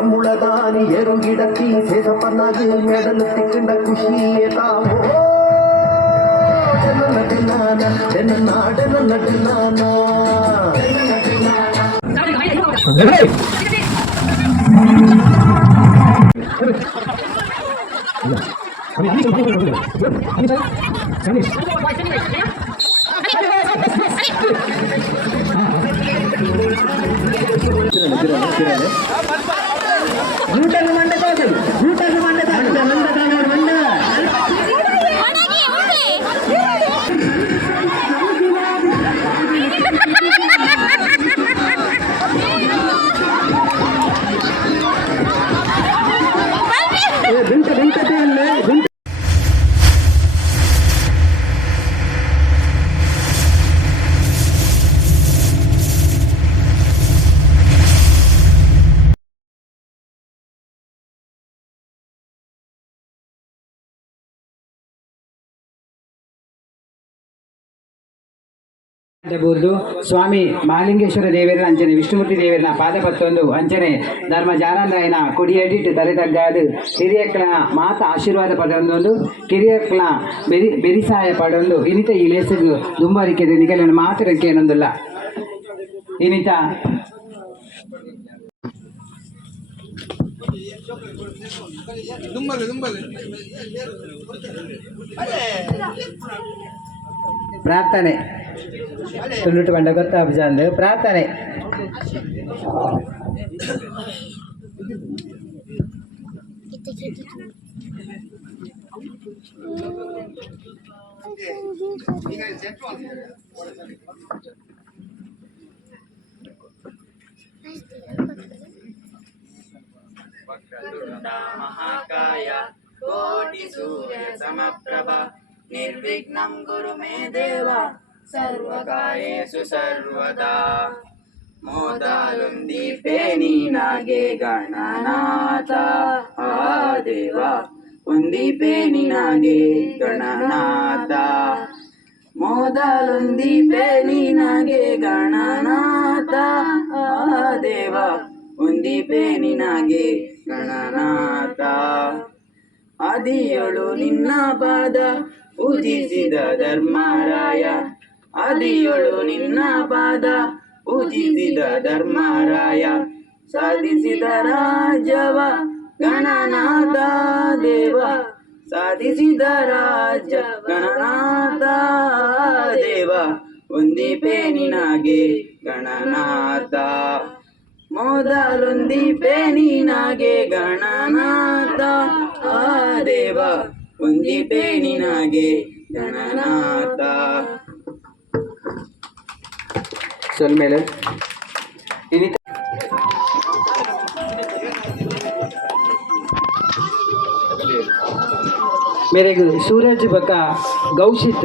நம்முளதானி எருங்கிடத்தி சேசப்பண்ணாது மேடல் திக்கின்ற குஷியே தாமோ ಬಹುದು ಸ್ವಾಮಿ ಮಹಾಲಿಂಗೇಶ್ವರ ದೇವರ ಅಂಚನೆ ವಿಷ್ಣುಮೂರ್ತಿ ದೇವರ ಪಾದಪತ್ತೊಂದು ಅಂಚನೆ ಧರ್ಮ ಜಾರಾಲಯನ ಕೊಡಿಯಡಿಟ್ಟು ತಲೆತಗ್ಗಾದು ಹಿರಿಯಕ್ಕಳ ಮಾತ ಆಶೀರ್ವಾದ ಪಡೆದೊಂದು ಕಿರಿಯಕ್ಕಳ ಬೆರಿಸಾಯ ಪಡೊಂದು ಇನಿತ ಈ ಲೇಸಿಗೆ ದುಂಬರಿಕೆ ನಿಗಲಿನ ಮಾತಿರಕ್ಕೆ ಏನೊಂದಿಲ್ಲ ಇನಿತ ಪ್ರಾರ್ಥನೆ ತುಳುಟು ಬಂಡ ಗೊತ್ತಾಬ್ ಪ್ರಾರ್ಥನೆ ಮಹಾಕಾಯ ಕೋಟಿ ಸೂರ್ಯ ಸಮಪ್ರಭ ನಿರ್ವಿಘ್ನಂ ಗುರು ಮೇ ದೇವ ಸರ್ವಕಾಯೇಷು ಸರ್ವದಾ ಮೋದಲೊಂದೀಪೆ ನೀನಾಗೆ ಗಣನಾಥ ಆ ದೇವ ಒಂದೀಪೆ ನೀನಾಗೆ ಗಣನಾಥ ಮೋದಲೊಂದೀಪೆ ನೀನಾಗೆ ಗಣನಾಥ ಆ ದೇವ ಒಂದೀಪೆ ನೀನಾಗೆ ಗಣನಾಥ ಆದಿಯೊಳು ನಿನ್ನ ಪಾದ ಪೂಜಿಸಿದ ಧರ್ಮರಾಯ ಆದಿಯೊಳು ನಿನ್ನ ಪಾದ ಪೂಜಿಸಿದ ಧರ್ಮರಾಯ ಸಾಧಿಸಿದ ರಾಜವ ಗಣನಾಥ ದೇವ ಸಾಧಿಸಿದ ರಾಜ ಗಣನಾಥ ದೇವ ಒಂದೀಪೆ ನಿನಗೆ ಗಣನಾಥ ಮೊದಲೊಂದೀಪೆ ನಿನಗೆ ಗಣನಾಥ ಆ ದೇವ ಒಂದೀಪೆ ನಿನಗೆ ಗಣನಾಥ ಸೊಲ್ಮೇಲೆ मेरे सूरज बका गौशित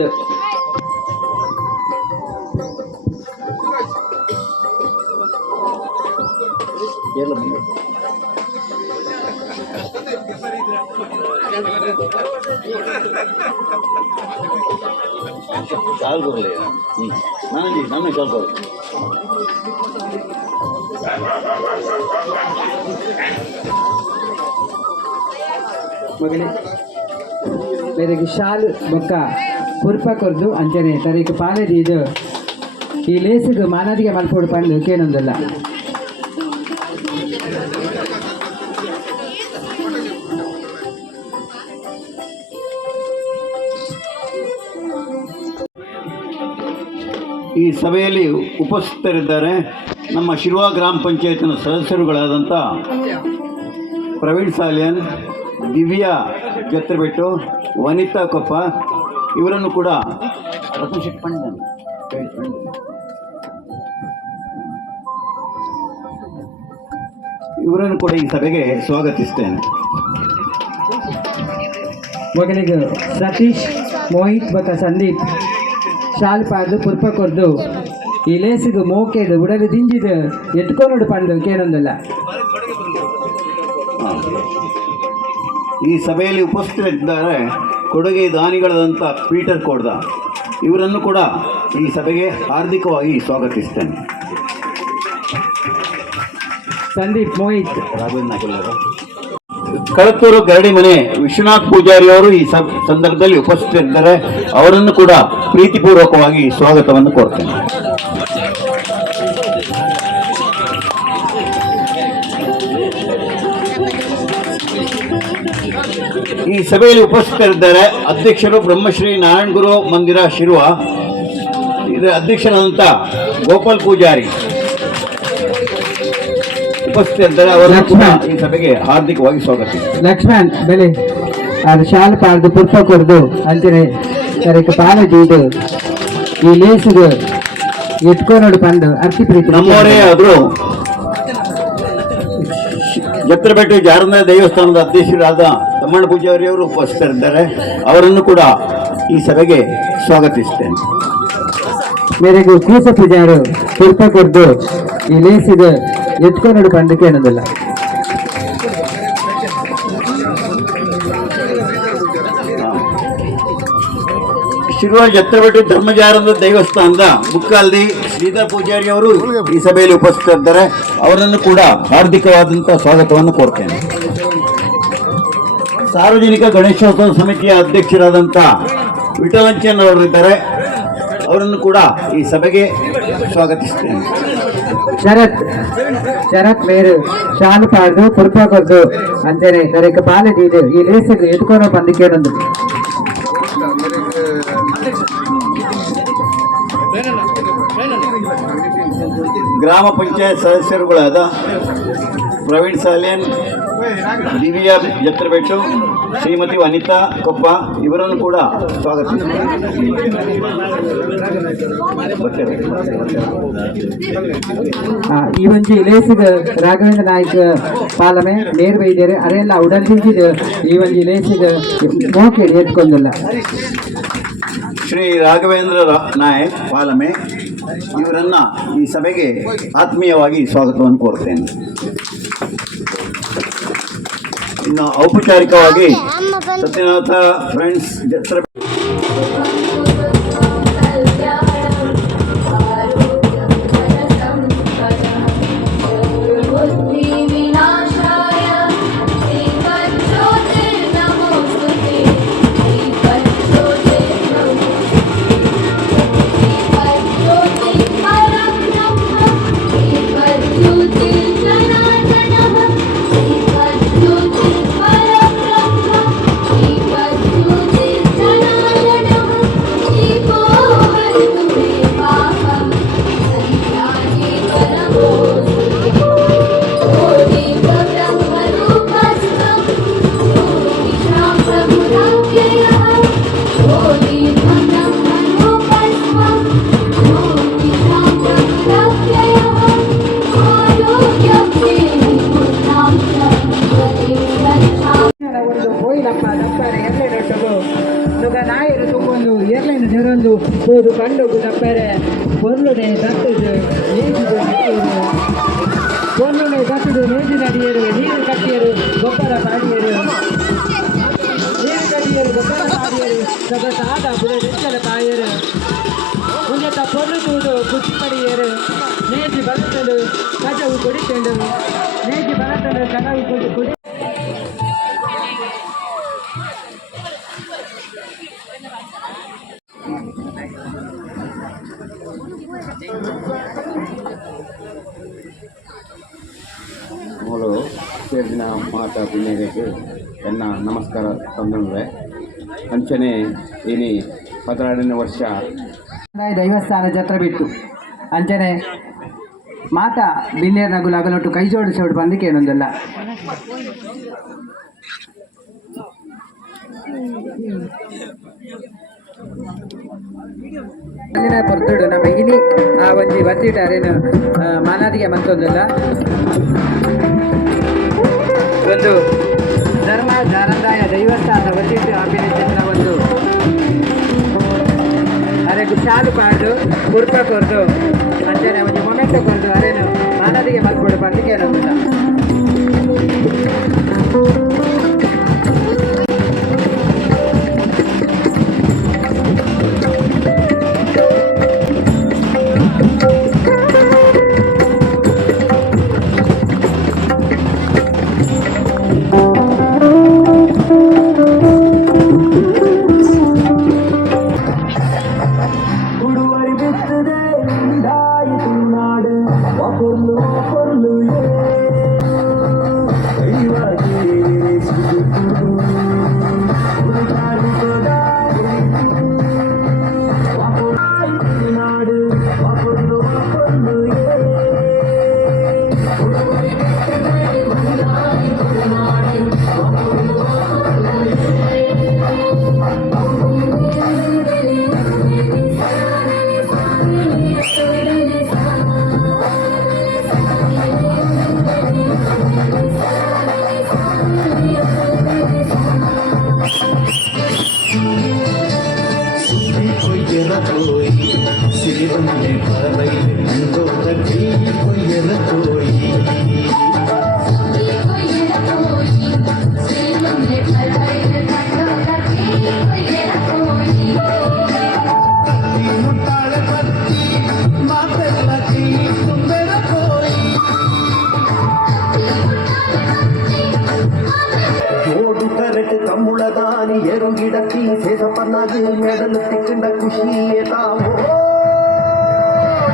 मगले मेरे शाल बक्क पुर्प ಕೊರ್ದು ಅಂಚನೆ ತರೀಕು ಪಾಲೆದಿ ಇದು ಈ ಲೇಸಿಗೆ ಮಾನದಿಗೆ ಮಲ್ಪೋಡು ಪಂಡು ಕೇನೊಂದಲ್ಲ ಈ ಸಭೆಯಲ್ಲಿ ಉಪಸ್ಥಿತರಿದ್ದಾರೆ ನಮ್ಮ ಶಿರ್ವಾ ಗ್ರಾಮ ಪಂಚಾಯತ್ನ ಸದಸ್ಯರುಗಳಾದಂಥ ಪ್ರವೀಣ್ ಸಾಲಿಯನ್, ದಿವ್ಯಾ ಛತ್ರಬೆಟ್ಟು, ವನಿತಾ ಕೊಪ್ಪ ಇವರನ್ನು ಕೂಡ ಈ ಸಭೆಗೆ ಸ್ವಾಗತಿಸ್ತೇನೆ. ಮೊದಲಿಗೆ ಸತೀಶ್, ಮೋಹಿತ್ ಬಕ ಸಂದೀಪ್ ಶಾಲ್ ಪಾಡ್ದು ಪುರ್ಪ ಕೊರ್ದು ಈ ಲೇಸಿಗೆ ಮೋಕೆದು ಉಡಲು ದಿಂಜಿದು ಎತ್ಕೊಂಡು ಪಂಡು ಕೇನೊಂದಲ್ಲ. ಈ ಸಭೆಯಲ್ಲಿ ಉಪಸ್ಥಿತರಿದ್ದಾರೆ ಕೊಡುಗೆ ದಾನಿಗಳಾದಂಥ ಪೀಟರ್ ಕೋಡ್ದ, ಇವರನ್ನು ಕೂಡ ಈ ಸಭೆಗೆ ಹಾರ್ದಿಕವಾಗಿ ಸ್ವಾಗತಿಸ್ತೇನೆ. ಸಂದೀಪ್ ಮೋಹಿತ್. ಕಳತ್ತೂರು ಗರಡಿ ಮನೆ ವಿಶ್ವನಾಥ್ ಪೂಜಾರಿ ಅವರು ಈ ಸಂದರ್ಭದಲ್ಲಿ ಉಪಸ್ಥಿತರಿದ್ದಾರೆ. ಅವರನ್ನು ಕೂಡ ಪ್ರೀತಿಪೂರ್ವಕವಾಗಿ ಸ್ವಾಗತವನ್ನು ಕೋರ್ತೇನೆ. ಈ ಸಭೆಯಲ್ಲಿ ಉಪಸ್ಥಿತರಿದ್ದಾರೆ ಅಧ್ಯಕ್ಷರು ಬ್ರಹ್ಮಶ್ರೀ ನಾರಾಯಣಗುರು ಮಂದಿರ ಶಿರುವ, ಇದರ ಅಧ್ಯಕ್ಷರಾದಂಥ ಗೋಪಾಲ್ ಪೂಜಾರಿ ಉಪಸ್ಥಿತರಿದ್ದಾರೆ. ಅವರನ್ನು ಕೂಡ ಈ ಸಭೆಗೆ ಹಾರ್ದಿಕವಾಗಿ ಸ್ವಾಗತ. ಲಕ್ಷ್ಮಣ್ ಬೆಲೆ ಅದು ಶಾಲೆ ಪಾಡ್ದು ಪುರ್ಪ ಕೊಡ್ದು ಅಂಚನೆ ಕರೆಕ್ ಪಾಲಜಿ ಇದು ಈ ಲೇಸಿಗೆ ಎತ್ಕೊಂಡು ಪಂಡು ಅರ್ತಿ ಪ್ರೀತಿ ನಮ್ಮವರೇ ಆದರೂ ಜತ್ರಬೆಟ್ಟು ಜಾರಂದ ದೇವಸ್ಥಾನದ ಅಧ್ಯಕ್ಷರಾದ ತಮ್ಮಣ್ಣ ಪೂಜಾರಿ ಅವರು ಉಪಸ್ಥಿತರಿದ್ದಾರೆ. ಅವರನ್ನು ಕೂಡ ಈ ಸಭೆಗೆ ಸ್ವಾಗತಿಸ್ತೇನೆ. ಮೇರೆಗೂ ಕೂಸ ಪೂಜಾರು ಪುರ್ಪ ಕೊಡ್ದು ಈ ಲೇಸಿಗೆ ಎತ್ಕೊಂಡು ಪಂಡು ಕೇಳೋದಿಲ್ಲ. ಶಿರುವ ಜತ್ರಬೆಟ್ಟು ಧರ್ಮಜಾರಂದ ದೇವಸ್ಥಾನದ ಮುಕ್ಕಾಲ್ದಿ ಶ್ರೀಧರ್ ಪೂಜಾರಿ ಅವರು ಈ ಸಭೆಯಲ್ಲಿ ಉಪಸ್ಥಿತರಿದ್ದಾರೆ. ಅವರನ್ನು ಕೂಡ ಹಾರ್ದಿಕವಾದಂತಹ ಸ್ವಾಗತವನ್ನು ಕೋರ್ತೇನೆ. ಸಾರ್ವಜನಿಕ ಗಣೇಶೋತ್ಸವ ಸಮಿತಿಯ ಅಧ್ಯಕ್ಷರಾದಂಥ ವಿಠಲಂಚನ್ ಅವರಿದ್ದಾರೆ. ಅವರನ್ನು ಕೂಡ ಈ ಸಭೆಗೆ ಸ್ವಾಗತಿಸ್ತೇನೆ. ಶರತ್ ಮೇರು ಶಾಲು ಪಾಡ್ದು ಪುರ್ಪ ಕೊಡ್ದು ಅಂಚನೆ ಕರೆಕ್ ಪಾಲಜಿ ಇದು ಈ ಲೇಸಿಗೆ ಎತ್ಕೊಂಡು ಪಂದು ಕೇಳೊಂದು. ಗ್ರಾಮ ಪಂಚಾಯತ್ ಸದಸ್ಯರುಗಳಾದ ಪ್ರವೀಣ್ ಸಾಲೇನ್, ದಿವ್ಯಾ ಜತ್ರಬೆಟ್ಟು, ಶ್ರೀಮತಿ ವನಿತಾ ಕೊಪ್ಪ ಇವರನ್ನು ಕೂಡ ಸ್ವಾಗತಿಸುತ್ತೇನೆ. ಈ ಒಂಜಿ ಲೇಸಿಗೆ ರಾಘವೇಂದ್ರ ನಾಯ್ಕ ಪಾಲಮೆ ನೇರು ಬೈದ್ಯರು ಅರೆಲ್ಲ ಉಡಲ್ದಿಂಚಿದ ಈ ಒಂಜಿ ಲೇಸಿಗೆ ಮೋಕೇಡಿ ಎತ್ಕೊಂದಿಲ್ಲ. ಶ್ರೀ ರಾಘವೇಂದ್ರ ನಾಯಕ್ ಪಾಲಮೆ ಇವರನ್ನ ಈ ಸಭೆಗೆ ಆತ್ಮೀಯವಾಗಿ ಸ್ವಾಗತವನ್ನು ಕೋರ್ತೇನೆ. ಇನ್ನು ಔಪಚಾರಿಕವಾಗಿ ಸತ್ಯನಾಥ ಫ್ರೆಂಡ್ಸ್ ಜತ್ರ ನಾಯರು ತಗೊಂಡು ಏರ್ಲೈನ್ ಜರೊಂದು ಹೋದು ಕಂಡೋಗು ತಪ್ಪರೆ பொருளுடைய தட்டுது நீதிது நடிகರು பொருளுடைய தட்டுದು ನೀதி ನಡಿಯರು ನೀರು ಕಟ್ಟಿಯರು ಗೊಬ್ಬರ ಪಾಡಿಯರು ನೀರು ಕಟ್ಟಿಯರು ಗೊಬ್ಬರ ಪಾಡಿಯರು ಸಬಸಾದ ಬುಲೆ ಬೆಚ್ಚಲ ತಾಯರು ಮುಂಜಾತ பொருள் ತೂದು ಕುಚ್ಚಿ ಪಡಿಯರು ನೇಜಿ ಬಲತಲು ಕಜವು ಕೊಡಿಕೊಂಡು ನೇಜಿ ಬಲತಲು ಕಡವು ಕೊಡಿ ಮೊದಲು ಸೇರಿನ ಮಾತಾ ಪುಣ್ಯಕ್ಕೆ ಎನ್ನ ನಮಸ್ಕಾರ ತಂದ್ರೆ ಅಂಚನೆ ಇನಿ 12ನೇ ವರ್ಷ ದೈವಸ್ಥಾನ ಜತ್ರ ಬಿಟ್ಟು ಅಂಚನೆ ಮಾತಾ ಬಿನ್ನೇರ್ ನಗುಲು ಅಗಲೊಟ್ಟು ಕೈ ಜೋಡಿಸೋಡು ಬಂದು ಕೇಳೊಂದಿಲ್ಲ. ಪೊರ್ತುಡು ನಮ್ಮ ಇನಿ ಆ ಒಂಜಿ ಬತ್ತಿಟಾರೇನು ಮಾನಾದಿಗೆ ಮತ್ತೊಂದಿಲ್ಲ. ಒಂದು ಧರ್ಮ ಜಾನಂದಾಯ ದೈವಸ್ಥಾನದ ವತಿಟ್ಟು ಅಭಿನಯಿಸಿದ ಒಂದು ಅದಕ್ಕೆ ಶಾಲು ಪಾಡು ಕುರ್ಪ ಕೊರ್ದು ಅಂಚನೆ ಒಂದು ಮೊಮೆಂಟ್ ಕೊರ್ದು ಅದೇನು ಮಾನದಿಗೆ ಮಲ್ಕೊಡು ಬಂದಿಗೆ ಅನ್ನೋದಿಲ್ಲ. పిల్లదాని ఎరుగిడకి సేసపన్నది మెడలు తిక్కిండ ఖుషియేతావో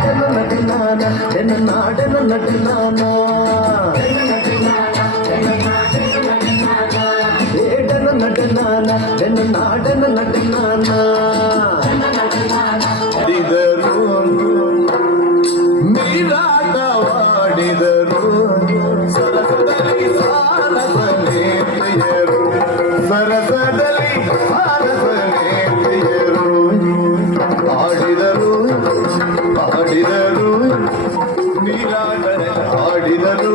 డెననటినానా డెననా డెననటినానా ఏ డెననటినానా డెననా డెననటినానా ನೀರಾಟವಾಡಿದರು ಸರಸದಲ್ಲಿ ಸಾರಸನೆ ಪ್ರಿಯರು ಸರಸದಲ್ಲಿ ಸಾರಸನೆ ಪ್ರಿಯರು ಆಡಿದರು ಆಡಿದರು ನೀರಾಟ ಆಡಿದರು.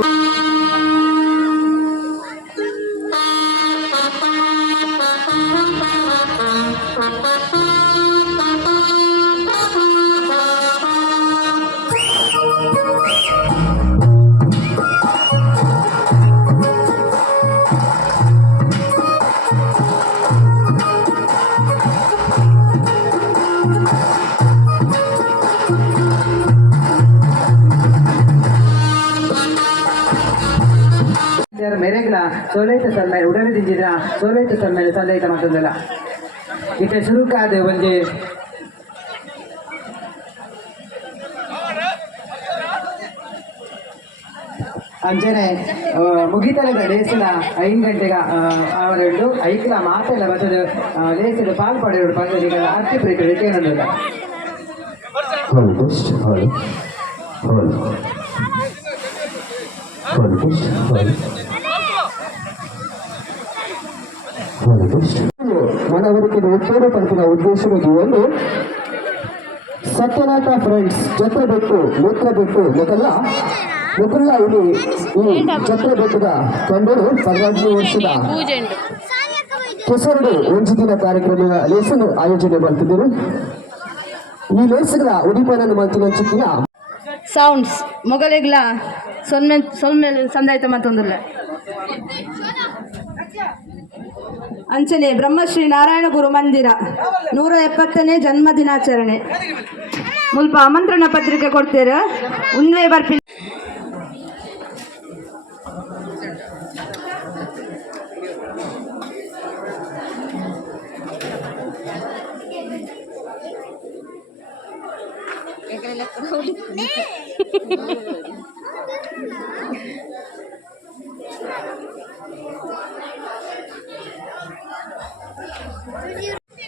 ಮೇರೆಗ್ಲ ಸೋಲೈತ ಸಲ್ಮೇಲೆ ಉಡನೆ ದಿಂಜಿದ್ರ ಸೋಲೈತ ಸಲ್ಮೇಲೆ ಸಲ್ಲೈತ ಮತ್ತೊಂದಲ್ಲ ಇತ್ತೆ ಶುರುಕಾದ ಒಂಜಿ ಅಂಚನೆ ಮುಗಿತಲದ ಲೇಸಿನ 5 ಗಂಟೆಗೆ ಅವರೆರಡು ಐಕ್ಲ ಮಾತೆಲ್ಲ ಬರ್ತದೆ ಲೇಸಿನ ಪಾಲ್ಪಡೆಯೋಡು ಪಂಗಡಿಗಳ ಆರ್ತಿ ಪ್ರೀತಿ ಏನೊಂದಿಲ್ಲ మనవరికి ఉత్తేజపరిచిన ఉద్దేశం ಒಂದು ಸತ್ಯನಾಥ ಫ್ರೆಂಡ್ಸ್ ಜತ್ರ ಬೆಟ್ಟು ಮೂತ್ರ ಬೆಟ್ಟು ಮೊದಲ ಇಲ್ಲಿ ಈ ಜತ್ರ ಬೆಟ್ಟದ ಕಂಡರು 18 ವರ್ಷದ ಕೆಸರಡು ಒಂದು ದಿನ ಕಾರ್ಯಕ್ರಮದ ಲೇಸನ್ನು ಆಯೋಜನೆ ಮಾಡ್ತಿದ್ದರು. ಈ ಲೇಸುಗಳ ಉಡಿಪನನ್ನು ಮಾಡ್ತಿನ ಚಿಕ್ಕಿನ ಸೌಂಡ್ಸ್ ಮೊಗಲೆಗ್ಲ ಸೊಲ್ಮೇಲೆ ಸಂದಾಯ್ತ ಮತ್ತೊಂದಿಲ್ಲ ಅಂಚನೆ ಬ್ರಹ್ಮಶ್ರೀ ನಾರಾಯಣ ಗುರು ಮಂದಿರ 170ನೇ ಜನ್ಮ ದಿನಾಚರಣೆ ಮುಲ್ಪ ಆಮಂತ್ರಣ ಪತ್ರಿಕೆ ಕೊಡ್ತೀರ ಉಂದೇ ಬರ್ಪಿ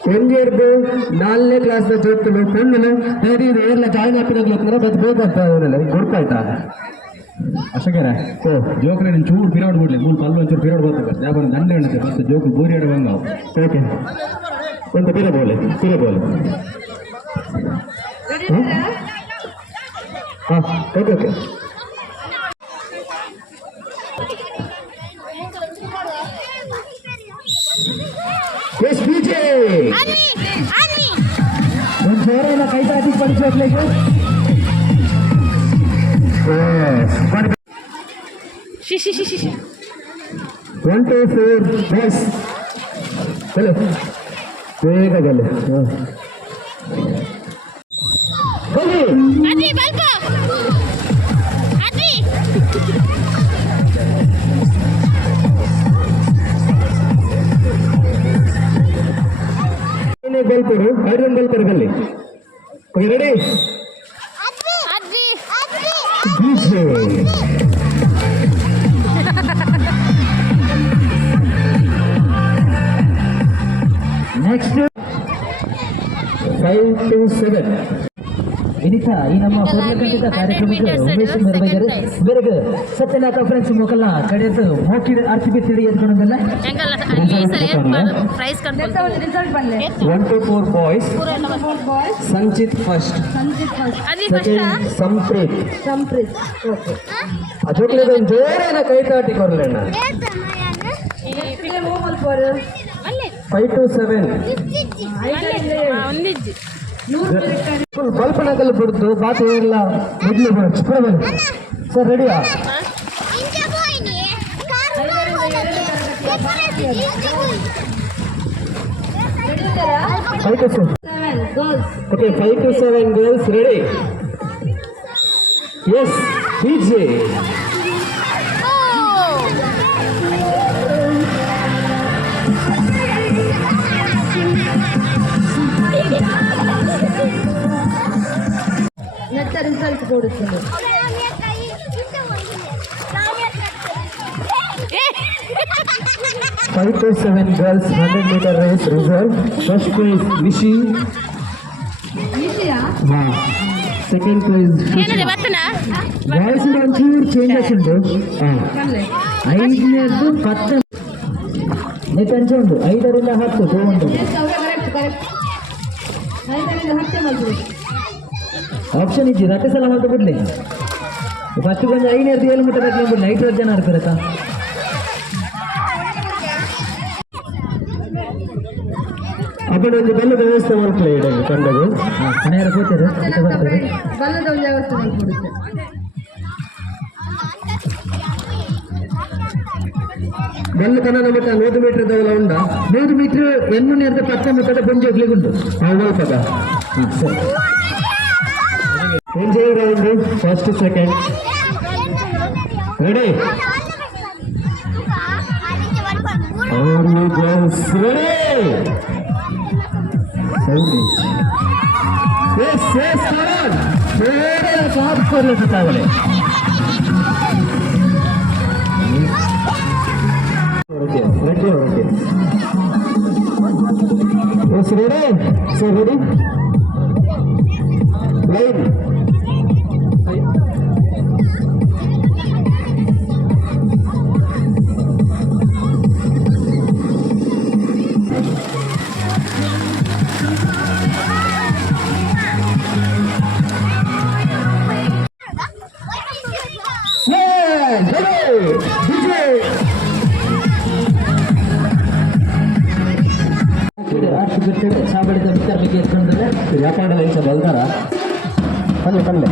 ಹೆಂಗೇರ್ದು 4ನೇ ಕ್ಲಾಸ್ನ ಜೊತ್ತಲು ಪೊಣ್ಣು ಬೇರೆ ಎಲ್ಲ ಜಾಯಿನ್ ಹಾಕಿನಾಗ್ಲತ್ತರ ಬದು ಬೇಕಂತ ಅವರೆಲ್ಲ ಗುರುಪಾಯ್ತಾ ಅಶಕರ ಜೋಕ್ರೆ ನೀನು ಚೂರು ಪಿರಿಯಡ್ ಬಿಡ್ಲಿ ಮೂರು ಪಲ್ಲು ಒಂಚೂರು ಪಿರಿಯಡ್ ಬರ್ತದೆ ಯಾವಾಗ ದಂಡ ಎಣ್ಣತೆ ಮತ್ತೆ ಜೋಕು ಬೋರಿ ಆಡುವಂಗ ಓಕೆ ಒಂದು ಪಿರಬೋಲೆ ಹಾಂ ಓಕೆ ಓಕೆ ಎಸ್ ಬಿಜೆ ಒಂದು ಜೋರೆಲ್ಲ ಕೈ ತಾಟಿ ಪಡಿಸೋದ್ಲಿಕ್ಕೆ 1 2 4 ಬಸ್ ಹಲೋ ಬೇಗ ಗಲ್ಲ ಬಲ್ಪರು ಐರನ್ ಬಲ್ಪರು ಬಲ್ಲಿ ರೆಡಿ ನೆಕ್ಸ್ಟ್ 5 to 7 ಇನಿತ ಈ ನಮ್ಮ ಕೊರ್ಲಕಂಠದ ಕಾರ್ಯಕ್ರಮಕ್ಕೆ ಉಮೇಶ್ ನಿರ್ವಹಿಸಿದರು ಬೆರಗ ಸತ್ಯನಾಥ ಫ್ರೆಂಡ್ಸ್ ಮೊಕಲ್ಲ ಕಡೆದು ಹೋಗಿ ಆರ್ತಿಬಿ ತಿಳಿ ಎದ್ಕೊಂಡಲ್ಲ ಪ್ರೈಸ್ ಕನ್ಫರ್ಮ್ ರಿಸಲ್ಟ್ ಬಂದೆ 1 to 4 boys Sanchit first second Sampreet okay ಅಜೋಕ್ಲೆ ಜೋರೇನ ಕೈ ತಾಟಿ ಕೊರ್ಲೇನ 5 to 7 ಕಲ್ಪನಾಕಲ್ಲಿ ಬಿಡ್ತು ಬಾತು ಎಲ್ಲ ಮೊದಲು ಸರ್ ರೆಡಿಯಾ Okay, 5 to 7 girls ready. Yes, DJ. Result ಕೊಡುತ್ತದೆ. 5 to 7 girls 100-meter race result. First prize Nishi. Second prize boys ಒಂಚೂರು ಚೇಂಜಸ್ ಉಂಟು. ಐದನೇದು 10 ನೆಟ್ಟಂಚೆ ಉಂಟು. 5ರಿಂದ 10 ತಗೊಂಡು ಆಪ್ಷನ್ ಇಜ್ಜಿ ರಟ್ಟೆ ಸಲ ಮಾಡ್ತಾ ಬಿಡ್ಲಿ. ಫಸ್ಟ್ ಬಂದು 5ನೇದು 7 ಮುಟ್ಟ ಬಿಡ್ಲಿ. 5 ಜನ ಇರ್ತಾರಕ್ಕ. ಅప్పుడు ಒಂದು ಬೆಲ್ಲದ ವ್ಯವಸ್ಥೆ ಮಾಡ್ಕೊಳ್ಳಿ ಇಡಲಿ ಕಂಡದು ಮನೆಯವರು ಕೂತಾರೆ ಬಲ್ಲದ ಒಂದು ವ್ಯವಸ್ಥೆ ಮಾಡಿಕೊಡುತ್ತೆ. ಬೆಲ್ಲ ಕನ್ನಡ ಮಟ್ಟ 100 ಮೀಟರ್ ದವಲ ಉಂಡ 100 ಮೀಟರ್ 800 10 ಮೀಟರ್ ಪುಂಜ ಹೋಗ್ಲಿಕ್ಕೆ ಉಂಟು. ಪದ ಸರಿ. Enjoy round first second ready. साफ कर ले बतावले okay okay okay yes ready so ready line ಸಾಬಡಿದ ಮಿತ್ರ ಬಗ್ಗೆ ಎತ್ಕೊಂಡ್ರೆ ವ್ಯಾಪಾರ ಲೈನ್ಸ ಬಲ್ದಾರ ಕಣ್ಣೆ ಕಣ್ಣೆ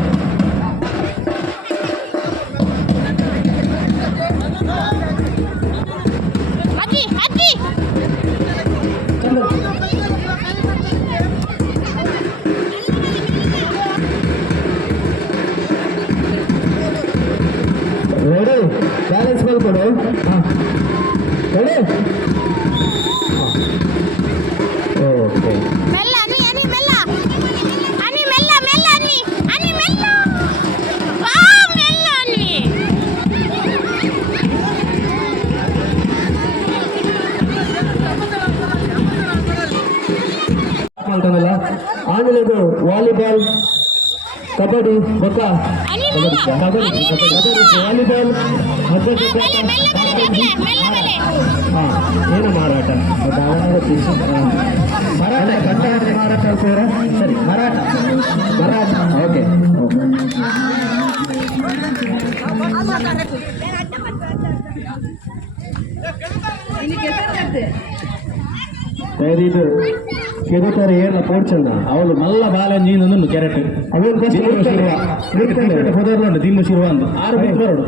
ರೆಡಿ ಬ್ಯಾಲೆನ್ಸ್ ಮಾಡ್ಕೊಡು. ಹಾಂ ರೆಡಿ ಓಕೆ ಆಮೇಲೆ ಇದು ವಾಲಿಬಾಲ್ ಕಬಡ್ಡಿ ಬೊಕ್ಕ ಕಬಡ್ಡಿ ವಾಲಿಬಾಲ್ ಹಾಂ ಏನು ಮಾರಾಟ ಮಾರಾಟ ಗಂಟೆ ಮಾರಾಟ ಸರ್ ಸರಿ ಮಾರಾಟ ಮಾರಾಟ ಓಕೆ ಇದು ಕೆದತಾರೆ ಏನ ಪೋಡ್ಚಂದ ಅವಳು ಮಲ್ಲ ಬಾಲ ನೀನು ಕ್ಯಾರೆಟ್ ಅವೇನು ಹೋದರ್ಲಂಡು ದಿಮ್ಮ ಶಿರುವ ಅಂತ 6 ಬಿಟ್ಟು ಬರೋಡು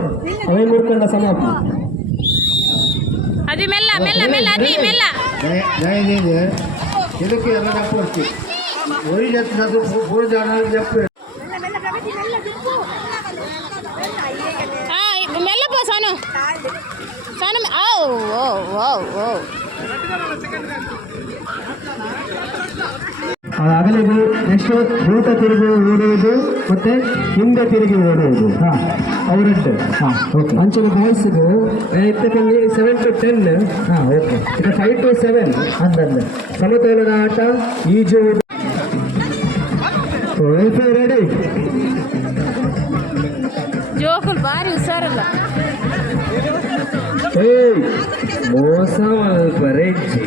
ಅವೇನು ಮುರ್ಕೊಂಡ ಸಮಾಪ್ತ అది మెల్ల మెల్ల మెల్ల అది మెల్ల ಇದಕ್ಕೆ ಎಲ್ಲ ತಪ್ಪು ಒರಿ ಜೊತೆ ಪೂರ ಜನ చెప్పు మెల్ల పో సను సను ఓ ఓ ఓ ఓ ಆಗಲಿಗೂ ನೆಕ್ಸ್ಟ್ ಊಟ ತಿರುಗಿ ಓಡುವುದು ಮತ್ತೆ ಹಿಂದೆ ತಿರುಗಿ ಓಡುವುದು ಅವರದ್ದು ಓಕೆ ಅಂಚನೆ ಬಾಯ್ಸ್ಗೂ ಎತ್ತಕೊಂಡು 7 to 10 ಓಕೆ ಈಗ 5 to 7 ಅಂದಂದು ಸಮತೋಲನ ಆಟ ಈಜು ರೆಡಿ ಜೋಕುಲ್ ಬಾರಿ ಹುಷಾರಲ್ಲ ಮೋಸ ಮಲ್ಪರೆಜ್ಜಿ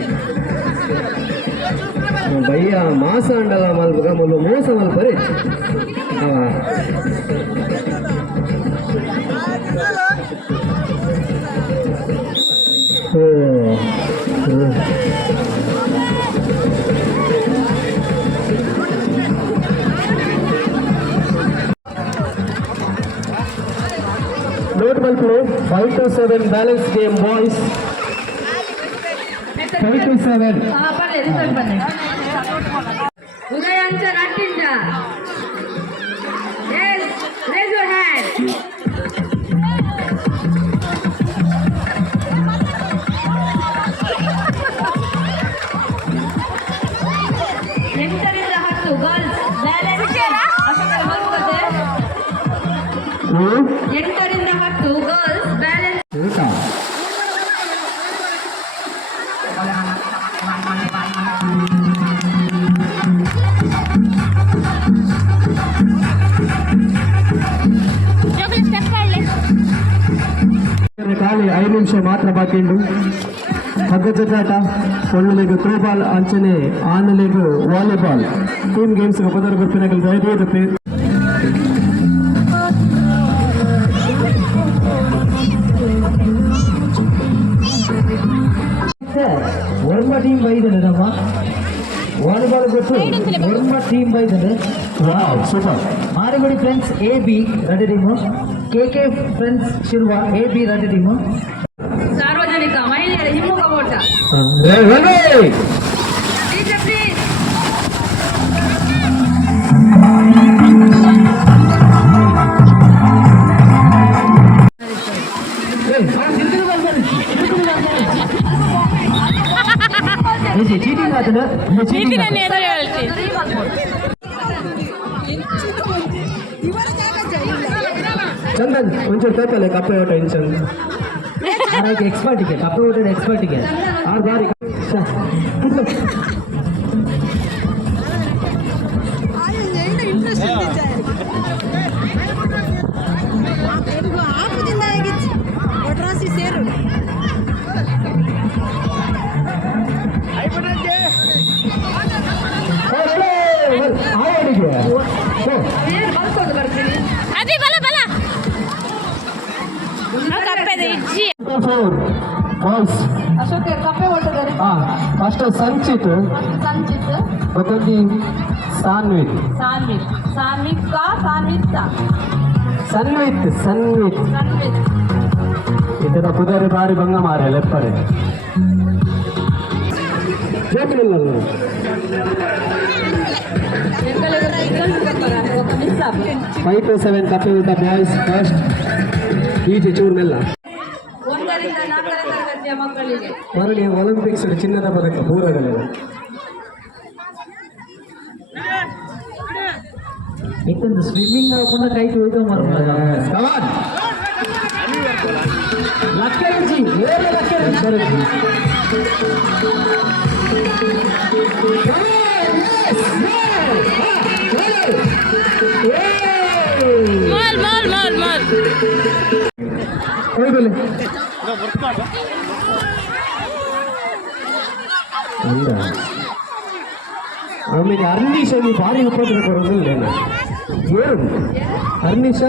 ಭಯ್ಯ ಮಾಸ ಅಂಡಲ ಮಲ್ಪಗ ಮೊದಲು ಮೋಸ ಮಲ್ಪರೆಜ್ಜಿ Notable play 5 to 7 balance game boys 5 to 7 ಉದಯಾಂಚ ನಾಟಿಂಜ yes raise your hand ಎಂಟರಿಂದ 10 ಗರ್ಲ್ಸ್ ಬ್ಯಾಲೆನ್ಸ್ ಅಶೋಕ 8ರಿಂದ 10 ಗರ್ಲ್ಸ್ ಬ್ಯಾಲೆನ್ಸ್ ಊಟ ಜೋಕುಲು ಸ್ಟೆಪ್ ಆಡ್ಲೆ ಖಾಲಿ 5 ನಿಮಿಷ ಮಾತ್ರ ಬಾಕಿ ಉಂಟು. ಹಗ್ಗಜಗಾಟ, ಒಳ್ಳೆಗೆ ಥ್ರೋಬಾಲ್, ಅಂಚನೆ ಆನಲೆಗೆ ವಾಲಿಬಾಲ್ ಟೀಮ್ ಗೇಮ್ಸ್ ಪದರ ಗುಂಪಿನಲ್ಲಿ ಧೈರ್ಯದ ಒರ್ಮ ಟೀಮ್ ಬೈದನೆ ನಮ್ಮ ವಾಲಿಬಾಲ್ ಗೊತ್ತು ಒರ್ಮ ಟೀಮ್ ಬೈದನೆ. Wow super. Marigudi friends A B red team, K friends ಶಿಲ್ವಾ ಎ ಬಿ ರೆಡ್ ಟೀಮು. ಸಾರ್ವಜನಿಕ ಮಹಿಳೆಯರ ಹಿಮ್ಮುಖ ಓಟ. Teacher please. ಚೀಟಿಂಗ್ ಆತನ ಚೀಟಿನ ಎದುರು ಹೇಳ್ತಿ ಚಂದನ್ ಒಂಚೂರು ತೋಪಲ್ಲ ಕಪ್ಪೆ ಓಟ ಇನ್ ಚಂದ ಆರೋಗ್ಯ ಎಕ್ಸ್ಪರ್ಟಿಗೆ ಕಪ್ಪೆ ಓಟದ ಎಕ್ಸ್ಪರ್ಟಿಗೆ 6 ಬಾರಿ ಸೇರು ಬರ್ಕೊಂಡು ಬರ್ತೀನಿ. ಅದಿ ಬಲ ಬಲ ಕಪ್ಪೆದ ಇಜ್ಜಿ ಬಾಯ್ಸ್ ಅಶೋಕ್ ಕಪ್ಪೆ ಓಟದಲ್ಲಿ ಫಸ್ಟ್ ಸಂಚಿತ್ ಸಂಚಿತ್ ಮತ್ತೊಂದು ಸಾನ್ವಿತ್ ಸಾನ್ವಿತ್ ಸಾನ್ವಿತ್ ಸನ್ವಿತ್ ಇದರ ಪುದರಿ ಬಾರಿ ಭಂಗ ಮಾರೆ ಲೆಪ್ಪರೆ ಜೋಕಿನಿಲ್ಲ 5 to 7 ಕಪ್ಪೆ ಊಟ ಬಾಯ್ಸ್ ಫಸ್ಟ್ ಈಜೆ ಚೂರ್ನೆಲ್ಲ 1ರಿಂದ 4ರ ತರಗತಿಯ ಮಕ್ಕಳಿಗೆ ಮರಳಿ ಒಲಿಂಪಿಕ್ಸ್ ಚಿನ್ನದ ಪದಕ ಪೂರಗಳೆಲ್ಲ ಯಾಕಂದ್ರೆ ಸ್ವಿಮ್ಮಿಂಗ್ ಕೂಡ ಕೈ ಹೋಯ್ತು ಲಕ್ಕರಂಜಿ ಮಾಲ್ ಮಾಲ್ ಮಾಲ್ ಮಾಲ್ ಆಮೇಲೆ ಅರ್ನಿಶ ಭಾರಿ ಉಪದ್ರ ಬರೋದಿಲ್ಲ ಏನು ಅರ್ನಿಶ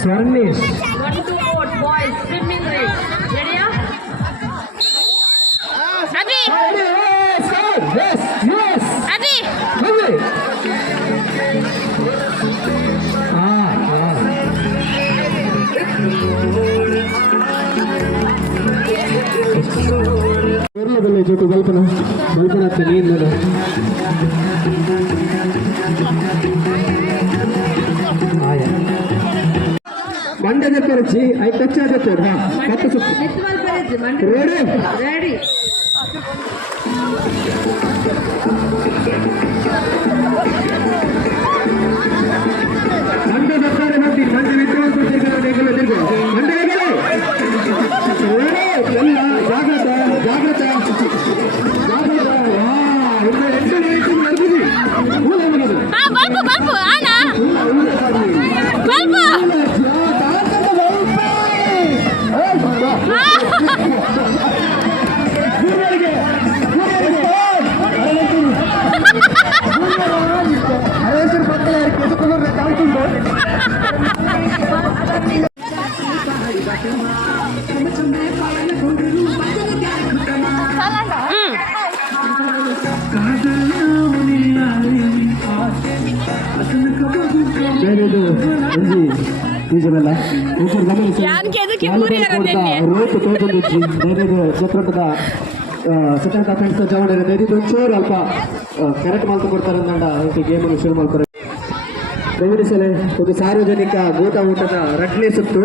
ಸ್ವರ್ಣೇಶ್ 1 to 4 ಬಾಯ್ಸ್ ಸ್ವಿಮ್ಮಿಂಗ್ ರೇಸ್. ರೆಡಿಯಾ? ಅದಿ ಅದಿ ಕೇರಳದಲ್ಲಿ ಜೊತೆ ಕಲ್ಪನಾ ನೀನು ಮಂಡ್ಯ ಜೊತೆ ಐ ಕಚ್ಚಾ ಜೊತೆ ರೆಡಿ ಮಂಡ್ಯ ಬರ್ತಾರೆ ನೋಡಿ ಮಂಡ್ಯ ವಿದ್ಯಾರ್ಥಿ ಮಂಡ್ಯ ಎಲ್ಲ ಜಾಗ್ರತ ಜಾಗ್ರತ ಬಲ್ಪು ಬಲ್ಪು ಅಣ್ಣ ಬಲ್ಪು ರೋಪ್ ತೋಟದಿಚ್ಚಿ ಜತ್ರಟದ ಸೆಕೆಂಡ್ ಫ್ರೆಂಡ್ಸ್ ಜವಣೆ ಒಂಚೂರು ಅಲ್ಪ ಕರೆಕ್ಟ್ ಮಾಲ್ತು ಕೊಡ್ತಾರೆ ಅಂದ ಗೇಮನ್ನು ಶುರು ಮಾಡ್ತಾರೆ. ಗಮನಿಸಲೇ ಒಂದು ಸಾರ್ವಜನಿಕ ಊಟದ ರಟ್ಲೆ ಸುತ್ತು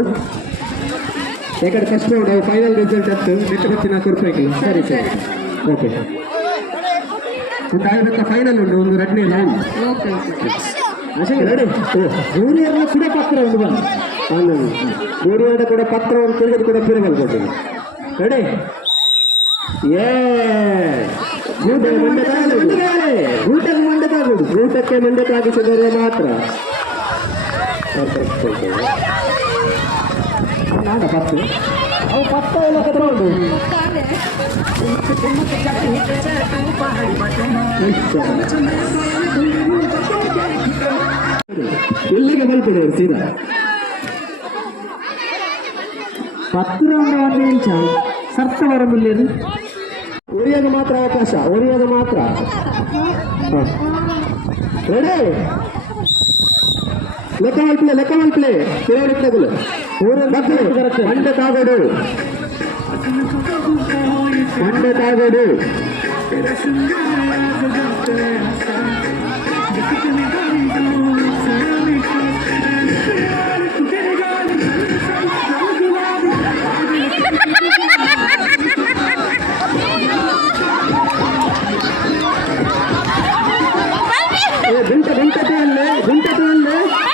ಯಾಕಂದ್ರೆ ಫಸ್ಟ್ ರೌಂಡ್ ಫೈನಲ್ ರಿಸಲ್ಟ್ ಅಂತೂ ₹4 ಸರಿ ಸರಿ ಓಕೆ ಒಂದು 50 ಫೈನಲ್ ಉಂಟು ಒಂದು ರಟ್ನೆ ಲೈನ್. ರೆಡಿ ಜೂನಿಯರ್ನ ಕೂಡ ಪತ್ರ ಒಂದು ಬಂದು ಜೂನಿಯರ್ನ ಕೂಡ ಪತ್ರ ಒಂದು ತಿರುಗಿ ಕೂಡ ಪಿರಬಲ್ ಕೊಟ್ಟಿದೆ ರೆಡಿ ಊಟಕ್ಕೆ ಮಂಡತಾಗುದು ಊಟಕ್ಕೆ ಮಂಡತಾಗಿಸಿದರೆ ಮಾತ್ರ ನಾಡ ಪತ್ತು ಅವು ಪತ್ತ ಎಲ್ಲ ಕತ್ಕೊಂಡು ಇಲ್ಲಿಗೆ ಬಲ್ಪಿದೆ ಸೀದಾ 10 ರೌಂಡ್ 1 ನಿಮಿಷ ಸರ್ತ ಬರಬಿಲ್ಲ ಒರಿಯಾಗ ಮಾತ್ರ ಅವಕಾಶ ಒರಿಯಾಗ ಮಾತ್ರ ರೆಡಿ ಲೆಕ್ಕ ಮಲ್ಪ್ಲೆ ತಿರುಗಿಗಳು ಮಂಡೆ ತಾಗೋಡು ಗುಂಟತೆ ಅಲ್ಲೇ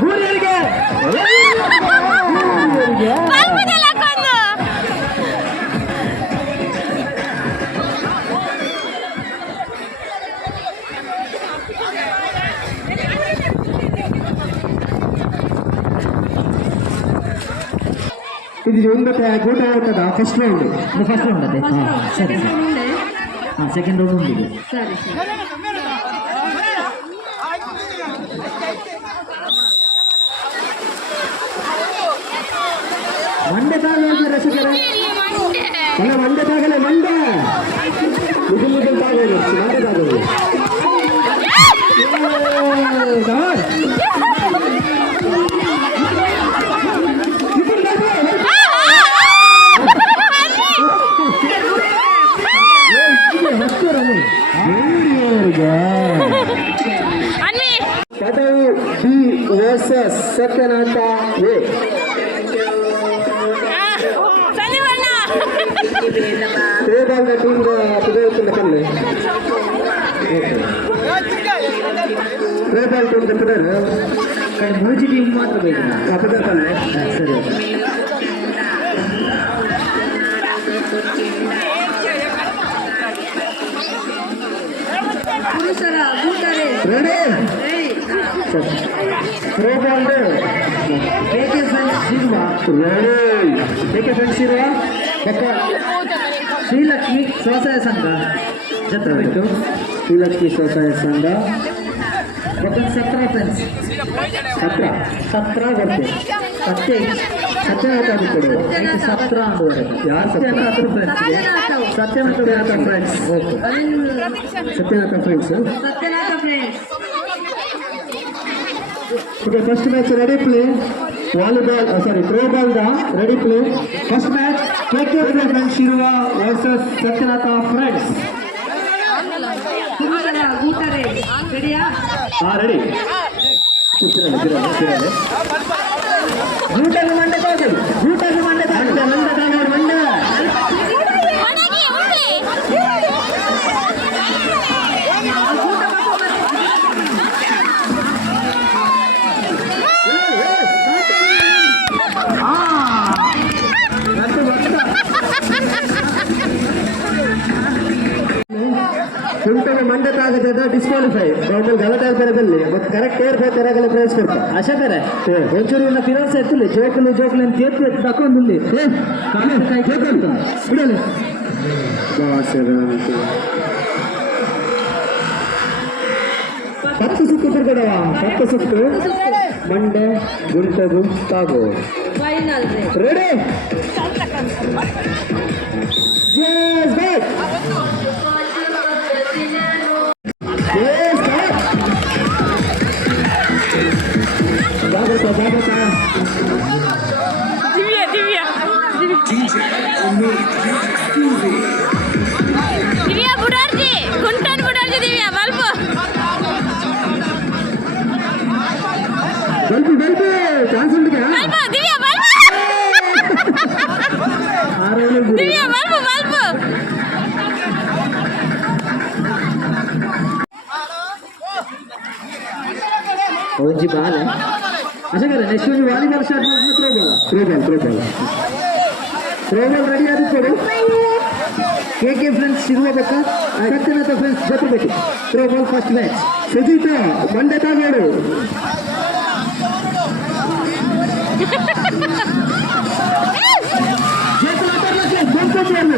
ಗೂರಿಯರಿಗೆ ಇದು ಒಂದು ಗೂಟ ಆಗ್ತದ ಫಸ್ಟ್ ರೌಂಡ್ ಅದೇ ಸರಿ ಸೆಕೆಂಡ್ ರೌಂಡ್ ಉಂಟು ಮಂಡೆ ತಾಗಲ್ಲ ರಸಿಕರ ಅಲ್ಲ ಮಂಡೆ ತಾಗಲ್ಲ ಮಂಡೆ ಇದು ತಾಗೋದು ಮಂಡೆ ತಾಗೋದು ಪದವಿ ಬಿ ವರ್ಸಸ್ ಸತ್ಯನಾಥ ಎ ತೇಬಾಲ್ದ ಟೀಮ್ ಪುದಯತ್ತಿನ ಕಲ್ಲೆ ತೇಬಾಲ್ ಟೀಮ್ ಪುದರ್ ಮ್ಯೂಸಿಕ್ ಟೀಮ್ ಮಾತ್ರ ಬೇಕು ಪುದರ್ ಕಲ್ಲೆ ಸರಿ ರೆಡಿ ಥ್ರೋಬಾಲ್ ಏಕೆ ಫ್ರೆಂಡ್ಸ್ ಇರುವ ಶ್ರೀಲಕ್ಷ್ಮಿ ಸ್ವಸಹಾಯ ಸಂಘ ಜತ್ರ ಬಿಟ್ಟು ಶ್ರೀಲಕ್ಷ್ಮಿ ಸ್ವಸಹಾಯ ಸಂಘ ಬರ್ತದೆ 17 ಫ್ರೆಂಡ್ಸ್ 17 ಬರ್ತದೆ ಸತ್ಯನಾಥ ಕೊಡು 17 ಅಂಬುವರೆ ಯಾರು Satyanatha friends Satyanatha friends okay Satyanatha friends Okay, first match ready play. Volleyball, throwball da ready play. First match, KK friends Shirva versus Satyanatha friends. Ready. Gutanu mande tagal. ಕುಂಟಗೆ ಮಂಡೆ ತಾಗದ ಡಿಸ್ಕ್ವಾಲಿಫೈ ಮಾಮೂಲು ಗಲಟಾಲ್ ಪರದಲ್ಲಿ ಮತ್ತೆ ಕರೆಕ್ಟ್ ಏರ್ಪೋರ್ಟ್ ಪ್ರೈಸ್ ಕೊಡ್ತಾರೆ ಅಶಕರೆ ಒಂಚೂರು ಇನ್ನ finance ಎತ್ತಿಲ್ಲ ಜೋಕಲು ಅಂತ ಎತ್ತು ತಕೊಂಡಿ ಬಿಡಲಿ ಪತ್ತು ಸುತ್ತು ತಿರ್ಗಡವ 10 ಸುತ್ತು ಮಂಡೆ ಗುಂಟದು ತಾಗೋ ರೆಡಿ ಜಾಗ್ರತ ದಿವ್ಯಾ ಬುಡಾರ್ಜಿ ಕುಂಟನ್ ಬುಡಾರ್ಜಿ ದಿವ್ಯಾ ಬಲ್ಪು ಚಾನ್ಸ್ ಉಂಟು ದಿವ್ಯಾ ಬಲ್ಪು ದಿವ್ಯಾ ಬಲ್ಬು ಬಲ್ಬು ಒಂಜಿ ಬಾಲೆ ಅಶಂಕರ ನೆಕ್ಸ್ಟ್ ಒಂದು ವಾಲಿಬಾಲ್ ಸ್ಟಾರ್ಟ್ ಮಾಡಿ ಥ್ರೋಬಾಲ್ ರೆಡಿ ಆದ ಕೊಡು ಕೆ ಫ್ರೆಂಡ್ಸ್ ಸಿಗುವಾಗ ಸತ್ಯನಾಥ ಫ್ರೆಂಡ್ಸ್ ಜೊತೆಬೇಕು throwball first match Sujitha Mandya ತಾಗೋಡು ಜೇತನ